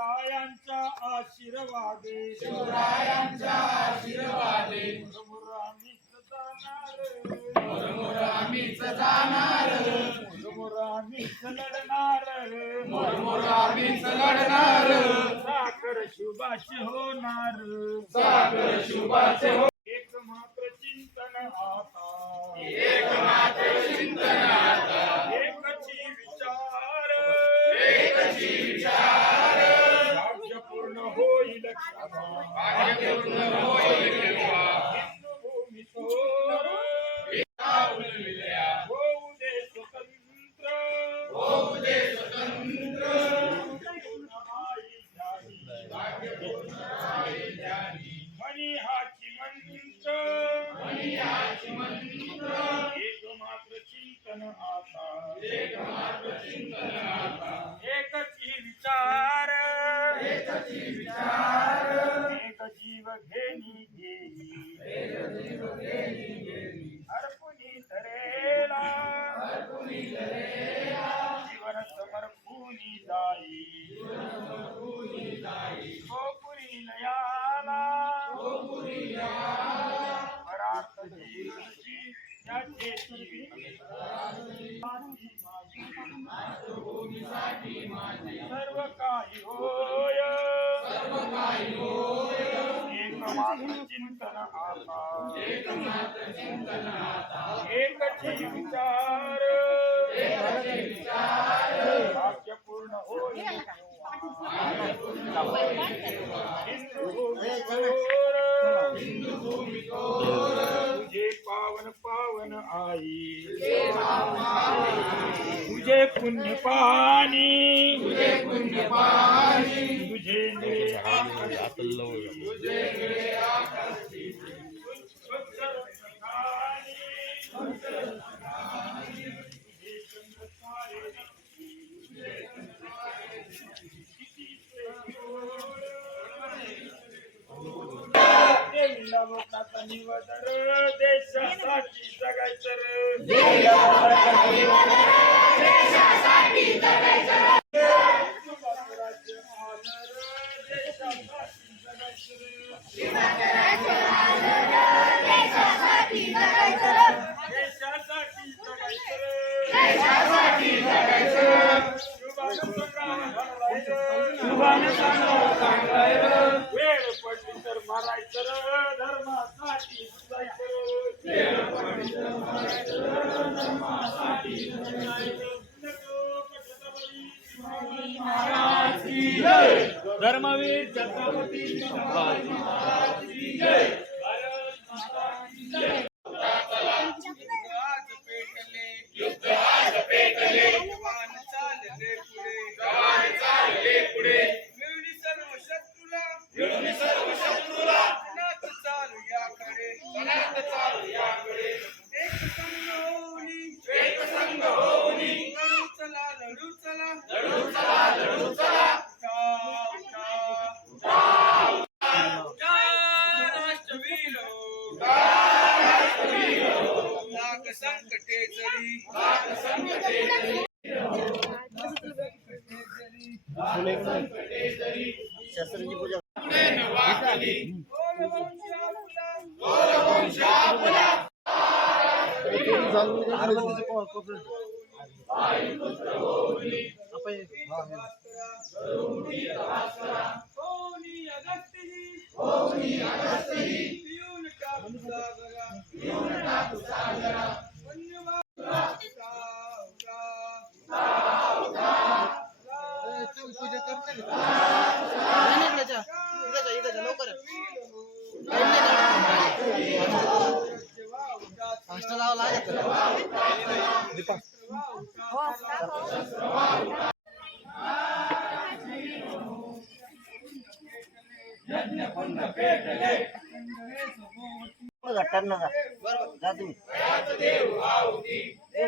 शिवरायांच्या आशीर्वादे शिवरायांच्या आशीर्वादे मोर आम्हीच जाणार मोर आम्हीच लढणार मोर आम्हीच लढणार साखर शुभाचे होणार सागर शुभाचे हो एकमात्र चिंतन आता एकमात्र चिंतन आता एकची विचार भाग्य पूर्ण होईल भाग्य पूर्ण होईल हिंदू भूमी सोर होऊ दे स्वतंत्र होऊ दे स्वतंत्र मनी हाची मंत्र एकमात्र चिंतन आता एकमात्र चिंतन आता एकची विचार एकची विचार एक जीव घेणी घेई अर्पुनी धरेला जीवन समर्पूनी जाई गोपुरी नयाला परात जीवची त्याचे सर्व काही होय एकमात्र चिंतन आता एकची विचार भाग्य पूर्ण होईल हिंदू भूमी तुझे पावन पावन आई तुझे पुण्य पाणी तुझे निळे आकाशी स्वच्छ रत्नखानी तुझे चंद्रतारे देवीला लोकांचा निवदर देशासाठी जगायचं राज्य आलं देशासाठी जगायचं शुभानं सांगायचं वेळ पडली तर मारायचं धर्मासाठी धर्मवीर छत्रपती शिवाजी महाराज की जय युद्ध आज पेटले जवान चालले पुढे मिळून सर्व शत्रूला नाच चालू याकडे एक संघ होऊनी लढू चला लाख संकटे जरी शस्त्रांची पूजा पुढे न वाकली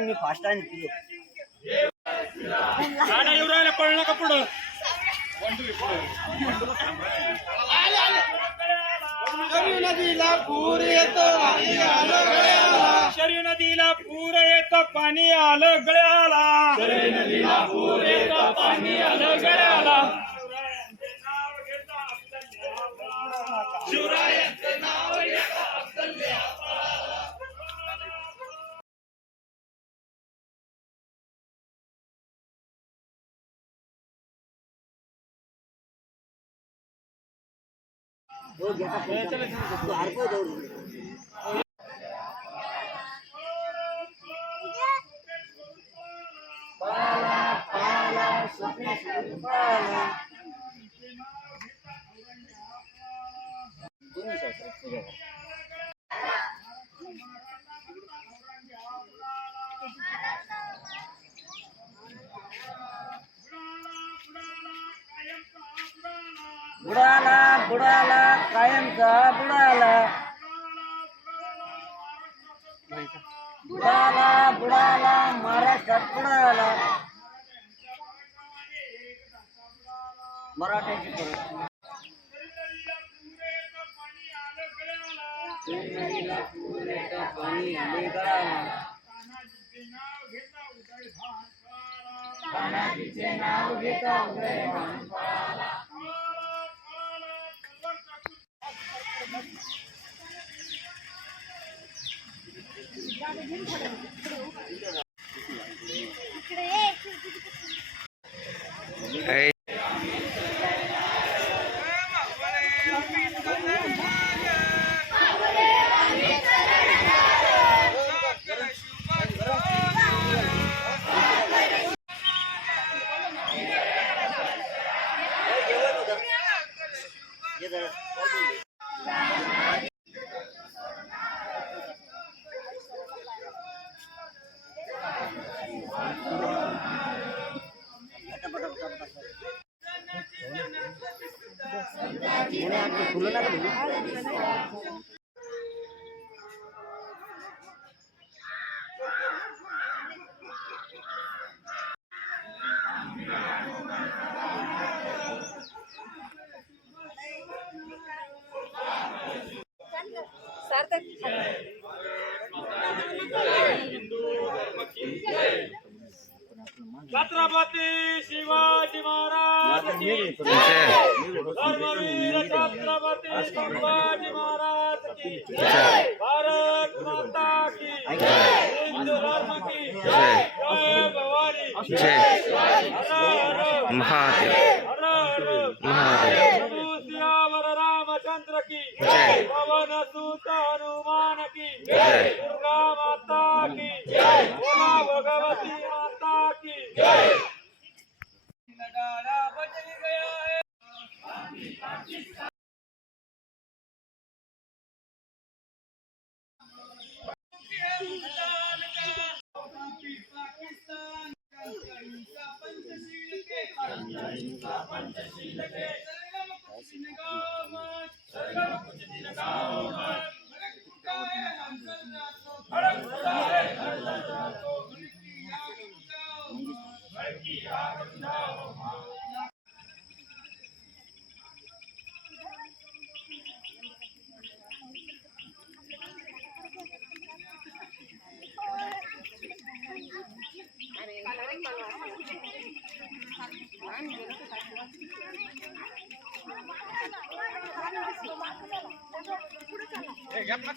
मी फास्ट आहे तुझं गाडा येऊ राहिला पळलं का पुढं शरयू नदीला पूर येतो शरयू नदीला पूर येतं पाणी आलं गळ्याला शरयू नदीला पूर येतो पाणी आलं गळ्याला हो घेता तू हरको दौड पाला पाला सखी पाला दोन्ही साईड बुडाला बुडाला कायमचा बुडाला बुडाला बुडाला महाराष्ट्रात बुडाला मराठ्याची परत पाणी आले गळाला तानाजीचे नाव घेता उदयमान पळाला छत्रपती शिवाजी महाराज की धर्मवीर छत्रपती शिवाजी महाराज की भारत माता की हिंदू धर्म की जय भवानी महादेव महादेव प्रभु सियावर रामचंद्र की पवन सुत हनुमान की दुर्गा माता की बोला भगवती माता की नगाड़ा बज गया है पंचशील के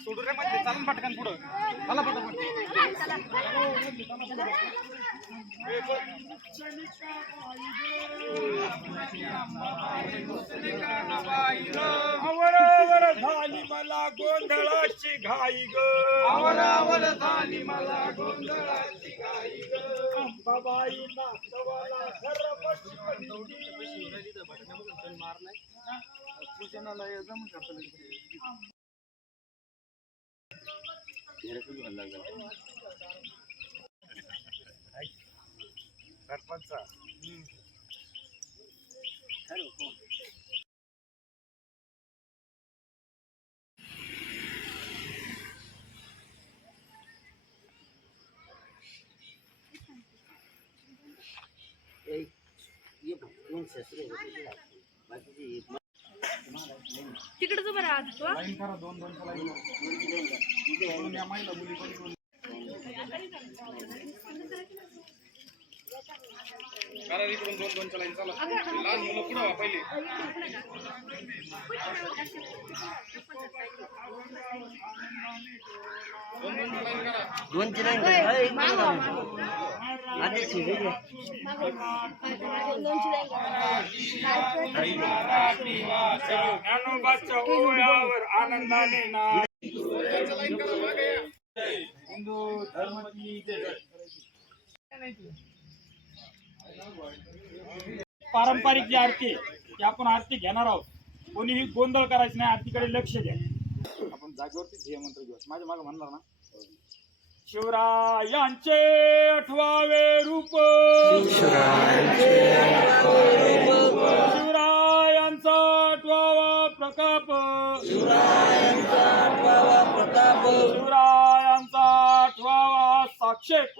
सोडू रे मध्ये चालन पटकन पुढं चला पटकन आवरावर झाली मला गोंधळाची घाई ग आवरावर झाली मला गोंधळाची घाई ग अंबाबाई नाचवाला पूजनाला जमून सरपंच तिकडच उभं राहा तू लाईन करा दोन लाईन या महिला मुली पण करा इकडून दोन लाईन चला लहान मुलं पुढे व्हा पहिले दोनची लाईन दोनची लाईन मराठी भाषा ज्ञानोबाच्या ओव्यावर आनंदाने नाच. हिंदू धर्म की जय. पारंपरिक जी आरती आहे, ती आपण आरती घेणार आहोत. कोणीही गोंधळ करायचं नाही, आरतीकडे लक्ष द्या. आपण जागेवरती ध्येय मंत्र घेऊ. माझ्या मागे म्हणणार ना, शिवरायांचे 8वावे रूप, शिवरायांचा 8वावा प्रताप, शिवरायांचा 8वावा साक्षेप,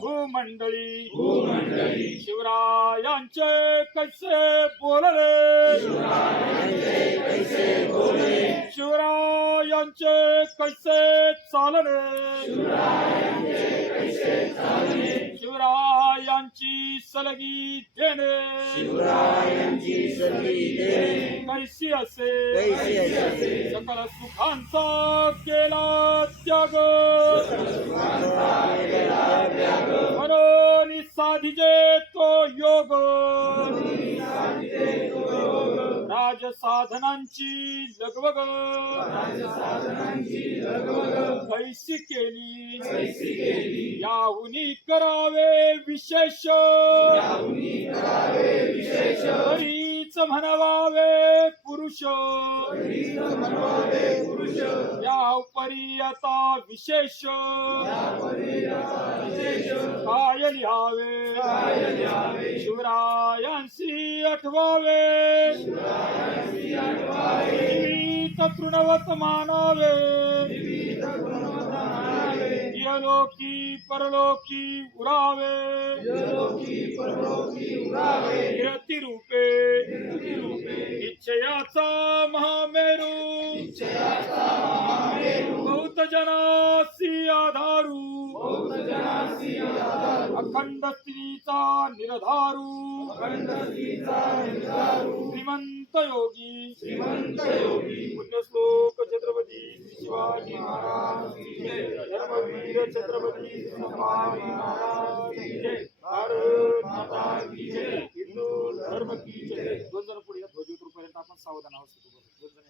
भूमंडळी शिवरायांचे कैसे बोलले, शिवरायांचे कैसे चालणे, शिवरायांची सलगी देणे, कैसी असे सकल सुखांचा केला त्याग, म्हणून साधिजे तो योग, राजसाधनांची लगबग कैसी केली, याहुनी करावे विशेष, तरीच म्हणवावे पुरुष, या परी आता विशेष काय लिहावे, शिवरायांशी आठवावे, जीवित तृणवत मानावे, इहलोकी परलोकी उरावे, कीर्ती रूपे निश्चयाचा महामेरू, बहुत जनासी आधारू, अखंड स्त्रीचा निर्धारू, श्रीमंत योगी पुण्यश्लोक छत्रपती शिवाजी महाराज की जय. धर्मवीर छत्रपती संभाजी महाराज की जय. भारत माता की जय. हिंदू धर्म की जय. 2 जण पुढे या. ध्वज उतरूपर्यंत आपण सावधान आहोत. 2 जण